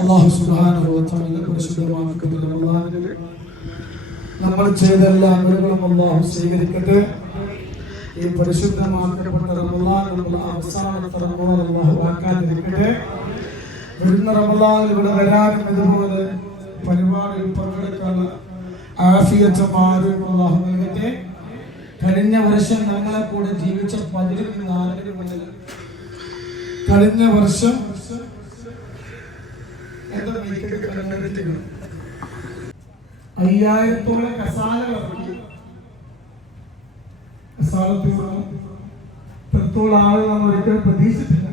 അള്ളാഹു സുബ്ഹാനഹു വ തആല പരിശുദ്ധമാക്കുന്ന റമളാനിൽ നമ്മൾ ചെയ്ത എല്ലാ അമലുകളും അള്ളാഹു സ്വീകരിക്കട്ടെ. ഈ പരിശുദ്ധമാക്കപ്പെട്ട നമ്മൾ അവസാനത്തെ റമളാൻ അള്ളാഹു ആക്കാതിരിക്കട്ടെ വരുന്ന റമളാനിൽ ഇവിടെ വരാനും ഇതുപോലെ പരിപാടിയിൽ പങ്കെടുക്കാനുള്ള ആഫിയത്തും ആരും അള്ളാഹു നൽകട്ടെ. കഴിഞ്ഞ വർഷം ഞങ്ങളെ കൂടെ ജീവിച്ച പതിനെട്ട് മുന്നിൽ കഴിഞ്ഞ വർഷം അയ്യായിരത്തോളം കസാലകൾ ഇറക്കി കസാല തീർന്നു ഇത്രത്തോളം ആളുകൾ നമ്മൾ ഒരിക്കലും പ്രതീക്ഷിച്ചിട്ടില്ല.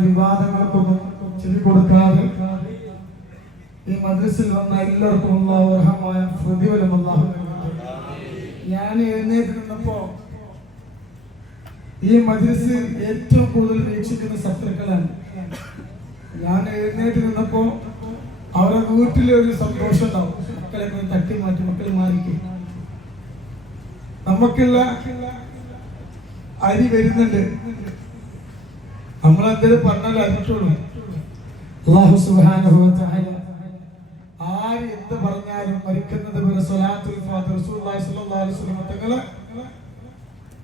വിവാദങ്ങൾക്കൊന്നും ചെവി കൊടുക്കാതെ ഈ മദ്രസിൽ വന്ന എല്ലാവർക്കും അള്ളാഹു അർഹമായ പ്രതിഫലം അള്ളാഹു ഞാൻ എഴുന്നേറ്റ് നിന്നപ്പോ ഈ മജിസിൽ ഏറ്റവും കൂടുതൽ വീക്ഷിക്കുന്ന ശത്രുക്കളാണ്. ഞാൻ എഴുന്നേറ്റ് നിന്നപ്പോ അവരുടെ വീട്ടിലെ ഒരു സന്തോഷം ഉണ്ടാവും. മക്കളെ തട്ടി മാറ്റി മക്കൾ മാറിക്കും. നമുക്കുള്ള അരി വരുന്നുണ്ട്. നമ്മളെന്തേലും പറഞ്ഞാലേ അറിഞ്ഞിട്ടുള്ളൂ. അള്ളാഹു ആര് എന്ത് പറഞ്ഞാലും മരിക്കുന്നത് വരെ തങ്ങളെ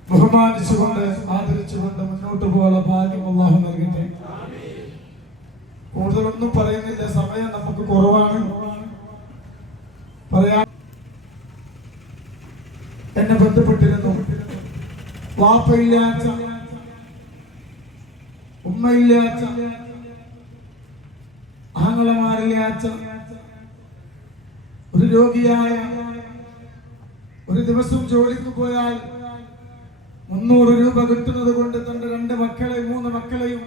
ബഹുമാനിച്ചുകൊണ്ട് ആദരിച്ചുകൊണ്ട് മുന്നോട്ട് പോകാനുള്ള ഭാഗ്യം അള്ളാഹു നൽകട്ടെ. കൂടുതലൊന്നും പറയുന്നില്ല. സമയം നമുക്ക് കുറവാണ്. പറയാൻ എന്നെ ബന്ധപ്പെട്ടിരുന്നു. വാപ്പയില്ലാത്ത ഉമ്മയില്ലാത്ത ആങ്ങളമാരില്ലാത്ത ഒരു രോഗിയായ ഒരു ദിവസം ജോലിക്ക് പോയാൽ മുന്നൂറ് രൂപ കിട്ടുന്നത് കൊണ്ട് തന്റെ രണ്ട് മക്കളെ മൂന്ന് മക്കളെയും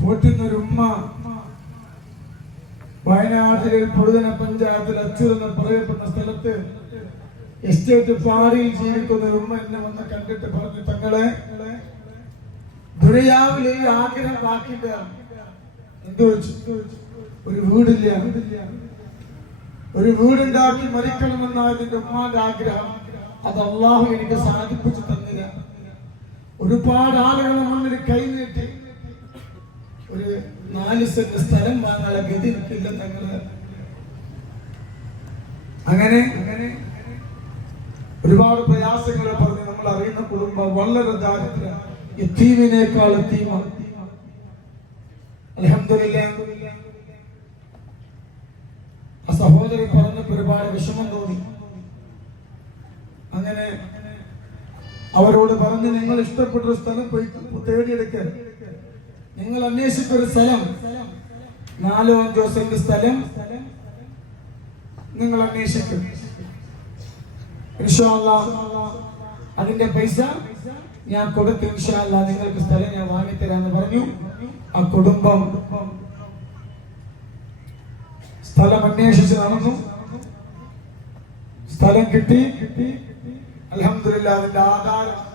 പോറ്റുന്ന ഒരു ഉമ്മ. വയനാട്ടിലെ പൊടുതന പഞ്ചായത്തിൽ എന്ന് പറയപ്പെടുന്ന സ്ഥലത്ത് എസ്റ്റേറ്റ് പാറിയിൽ ജീവിക്കുന്ന ഉമ്മ എന്നെ വന്ന് കണ്ടിട്ട് പറഞ്ഞു തങ്ങളെ ദുരയാവിലെ ആഗ്രഹം ബാക്കില്ല എന്ത് ഒരു വീടില്ല. ഒരു വീടുണ്ടാക്കി മരിക്കണമെന്നായതിന്റെ ഉമ്മാന്റെ ആഗ്രഹം. അത് അള്ളാഹു എനിക്ക് സാധിപ്പിച്ചു തന്നില്ല. ഒരുപാട് ആളുകൾ മുന്നിൽ കൈനീട്ടി ഒരു നാല് സെന്റ് സ്ഥലം വാങ്ങാനുള്ള ഗതി എനിക്കില്ല തങ്ങൾ. അങ്ങനെ അങ്ങനെ ഒരുപാട് പ്രയാസങ്ങൾ പറഞ്ഞ് നമ്മൾ അറിയുന്ന കുടുംബം വളരെ ദാരിദ്ര്യ. എത്തീമിനേക്കാൾ എത്തീമ അൽഹംദുലില്ലാ. ആ സഹോദരി പറഞ്ഞപ്പോ ഒരുപാട് വിഷമം തോന്നി. അങ്ങനെ അവരോട് പറഞ്ഞ് നിങ്ങൾ ഇഷ്ടപ്പെട്ട സ്ഥലം പോയി തേടിയെടുക്ക നിങ്ങൾ അന്വേഷിച്ചൊരു സ്ഥലം നാലോ അഞ്ചോ സെന്റ് സ്ഥലം നിങ്ങൾ അന്വേഷിക്കും. അതിന്റെ പൈസ ഞാൻ കൊടുക്കും. നിങ്ങൾക്ക് സ്ഥലം ഞാൻ വാങ്ങിത്തരാന്ന് പറഞ്ഞു. ആ കുടുംബം സ്ഥലം അന്വേഷിച്ച് നടന്നു. സ്ഥലം കിട്ടി കിട്ടി. അലഹമില്ല ആധാരം.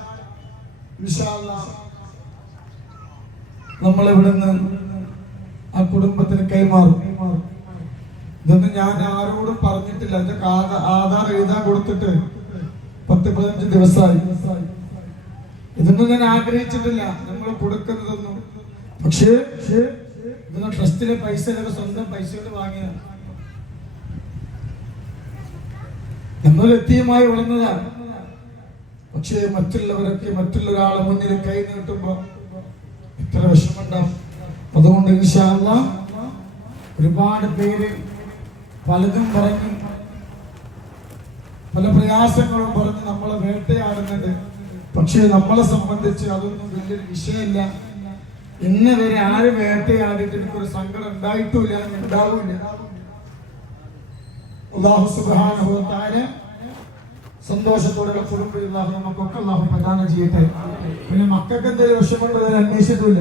നമ്മൾ ആ കുടുംബത്തിന് കൈമാറും. ഇതൊന്നും ഞാൻ ആരോടും പറഞ്ഞിട്ടില്ല. എന്റെ ആധാ- ആധാർ എഴുതാൻ കൊടുത്തിട്ട് പത്ത് പതിനഞ്ച് ദിവസമായി. ഇതൊന്നും ഞാൻ ആഗ്രഹിച്ചിട്ടില്ല. നമ്മൾ കൊടുക്കുന്നതൊന്നും. പക്ഷേ ഇതൊന്നും ട്രസ്റ്റിലെ പൈസ സ്വന്തം പൈസ കൊണ്ട് വാങ്ങിയതാണ്. നമ്മൾ എത്തിയുമായി വളർന്നതാണ് പക്ഷേ മറ്റുള്ളവരൊക്കെ മറ്റുള്ളൊരാളെ മുന്നിൽ കൈ നീട്ടുമ്പോ ഇത്ര വിഷമുണ്ടാവും അതുകൊണ്ട് ഇൻഷാല്ല ഒരുപാട് പേര് പലതും പറഞ്ഞ് പല പ്രയാസങ്ങളും പറഞ്ഞ് നമ്മളെ വേട്ടയാടുന്നുണ്ട്. പക്ഷേ നമ്മളെ സംബന്ധിച്ച് അതൊന്നും വലിയൊരു വിഷയമില്ല ഇന്ന് വരെ ആര് വേട്ടയാടിയിട്ട് എനിക്കൊരു സങ്കടം ഉണ്ടായിട്ടില്ല ഉണ്ടാവില്ല. അള്ളാഹു സന്തോഷത്തോടെ അള്ളാഹു നമുക്കൊക്കെ അള്ളാഹു പ്രധാനം ചെയ്യട്ടെ. പിന്നെ മക്കൾക്ക് എന്തെങ്കിലും എന്ന് അന്വേഷിച്ചിട്ടില്ല